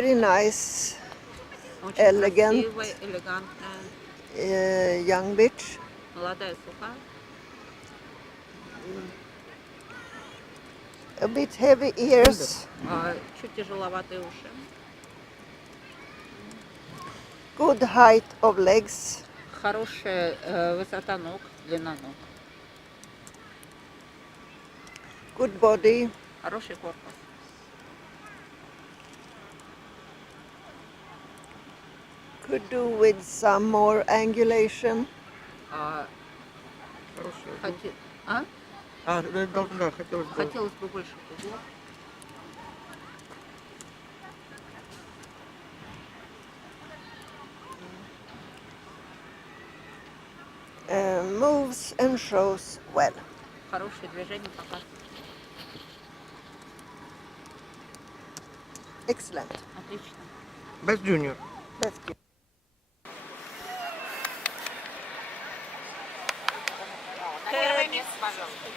very nice, Очень elegant, красивая, элегантная, young bitch. молодая сука. A bit heavy ears, Чуть тяжеловатые уши. good height of legs, Хорошая высота ног, длина ног. good body, Хороший корпус. could do with some more angulation. Хотелось бы больше углов. Moves and shows well. Хорошее движение пока. Excellent. Отлично. Best Junior. Best. Первое место, пожалуйста.